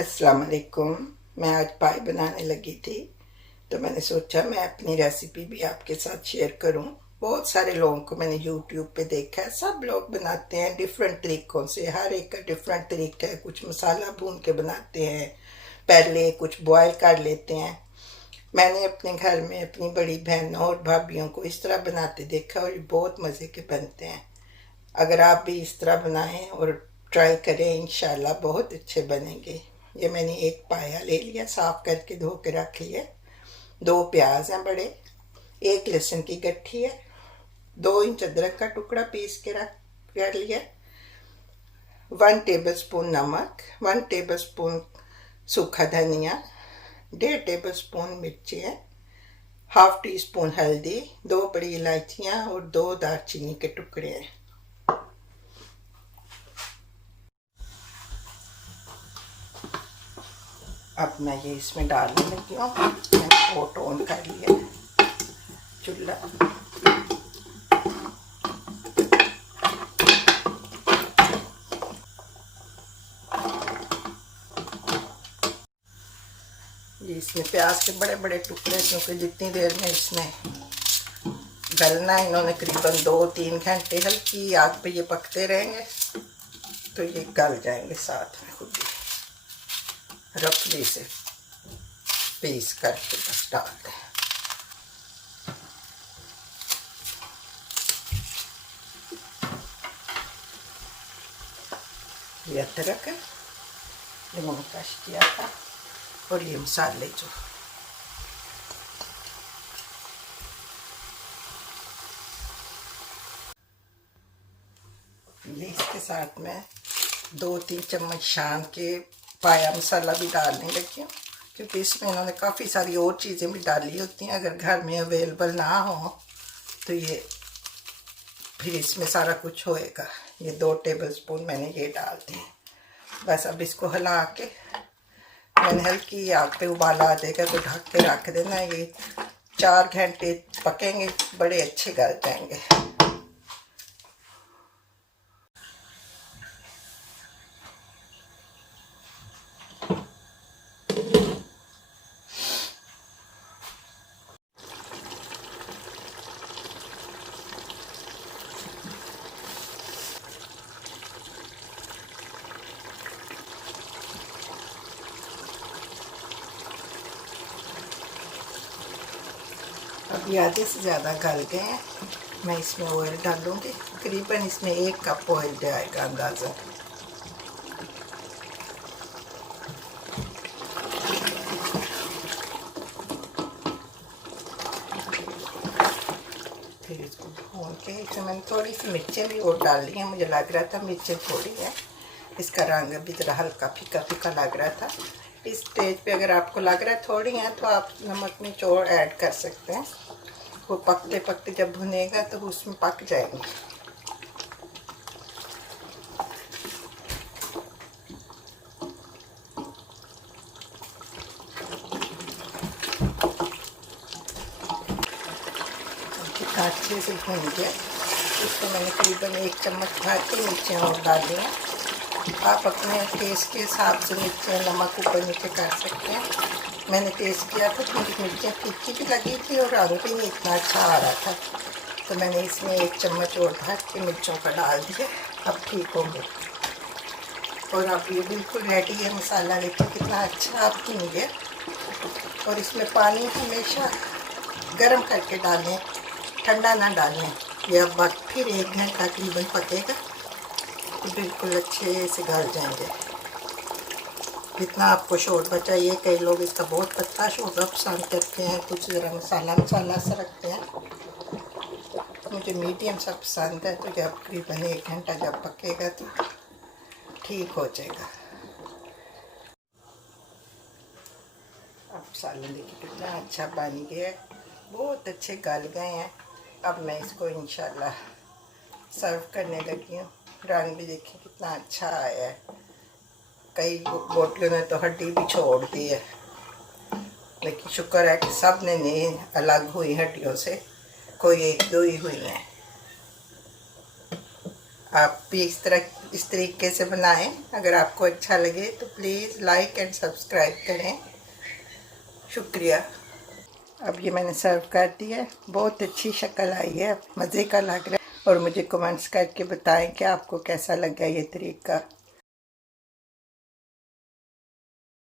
अस्सलाम वालेकुम। मैं आज पाई बनाने लगी थी तो मैंने सोचा मैं अपनी रेसिपी भी आपके साथ शेयर करूं। बहुत सारे लोगों को मैंने यूट्यूब पे देखा है, सब लोग बनाते हैं डिफरेंट तरीक़ों से, हर एक का डिफरेंट तरीका है। कुछ मसाला भून के बनाते हैं पहले, कुछ बॉयल कर लेते हैं। मैंने अपने घर में अपनी बड़ी बहनों और भाभीयों को इस तरह बनाते देखा और ये बहुत मज़े के बनते हैं। अगर आप भी इस तरह बनाएं और ट्राई करें, इंशाल्लाह बहुत अच्छे बनेंगे। ये मैंने एक पाया ले लिया, साफ करके धो के रख लिया। 2 प्याज हैं बड़े, 1 लहसुन की गट्ठी है, 2 इंच अदरक का टुकड़ा पीस के रख कर लिया, 1 टेबल स्पून नमक, 1 टेबल स्पून सूखा धनिया, 1.5 टेबल स्पून मिर्ची है, हाफ टी स्पून हल्दी, 2 बड़ी इलायचियाँ और 2 दालचीनी के टुकड़े हैं। अब मैं ये इसमें डालने लगी हूँ। मैंने पोट ऑन कर लिया है, चूल्हा। ये इसमें प्याज के बड़े बड़े टुकड़े, क्योंकि जितनी देर में इसमें गलना है, इन्होंने करीबन 2-3 घंटे हल्की आग पे ये पकते रहेंगे तो ये गल जाएंगे साथ में खुद ही। रफली से पीस करके बस डाल दें। ये अदरक है, लेमन क्रश किया था, और ये मसाले जो ये इसके साथ में 2-3 चम्मच शान के पाया मसाला भी डालने लगी हूँ, क्योंकि इसमें इन्होंने काफ़ी सारी और चीज़ें भी डाली होती हैं। अगर घर में अवेलेबल ना हो तो ये फिर इसमें सारा कुछ होएगा। ये 2 टेबल स्पून मैंने ये डाल दिए। बस अब इसको हिला के मैंने हल्की आग पे उबाला आ जाएगा तो ढक के रख देना। ये 4 घंटे पकेंगे, बड़े अच्छे गल जाएंगे। अभी आधे से ज़्यादा गल गए हैं। मैं इसमें ऑयल डालूँगी, करीबन इसमें 1 कप ऑयल जाएगा अंदाज़ा। फिर इसको भून के इसमें मैंने थोड़ी सी मिर्चें भी और डाल ली हैं। मुझे लग रहा था मिर्चें थोड़ी है, इसका रंग भी ज़रा हल्का फीका फीका लग रहा था। इस स्टेज पे अगर आपको लग रहा है थोड़ी हैं तो आप नमक मिर्च और ऐड कर सकते हैं। वो पकते पकते जब भुनेगा तो उसमें पक जाएंगे। कितना अच्छे से भून गया। इसमें मैंने करीबन 1 चम्मच भर के मिर्चें और डाली हैं। आप अपने टेस्ट के हिसाब से मिर्चें नमक ऊपर नीचे कर सकते हैं। मैंने टेस्ट किया था तो मुझे मिर्चें फीकी भी लगी थी और रंग भी नहीं इतना अच्छा आ रहा था, तो मैंने इसमें 1 चम्मच और भर के मिर्चों का डाल दिया। अब ठीक होंगे। और अब ये बिल्कुल रेडी है मसाला। देखिए कितना अच्छा आप भून गया। और इसमें पानी हमेशा गर्म करके डालें, ठंडा ना डालें। ये अब फिर 1 घंटा करीबन पकेगा तो बिल्कुल अच्छे से गल जाएंगे। जितना आपको शोरबा चाहिए, कई लोग इसका बहुत पतला शोरबा पसंद करते हैं, कुछ ज़रा मसाला मसाला सा रखते हैं। मुझे मीडियम सा पसंद है, तो जब करीबन 1 घंटा जब पकेगा तो ठीक हो जाएगा। अब सालन देखिए कितना अच्छा बन गया है, बहुत अच्छे गल गए हैं। अब मैं इसको इंशाल्लाह सर्व करने लगी हूँ। रंग भी देखिए कितना अच्छा आया है। कई बोटियों ने तो हड्डी भी छोड़ दी है, लेकिन शुक्र है कि सब ने नहीं अलग हुई हड्डियों से, कोई 1-2 ही हुई हैं। आप भी इस तरह इस तरीके से बनाएं। अगर आपको अच्छा लगे तो प्लीज़ लाइक एंड सब्सक्राइब करें। शुक्रिया। अब ये मैंने सर्व कर दिया है। बहुत अच्छी शक्ल आई है, मज़े का लग रहा है। और मुझे कमेंट्स करके बताएं कि आपको कैसा लगा ये तरीका।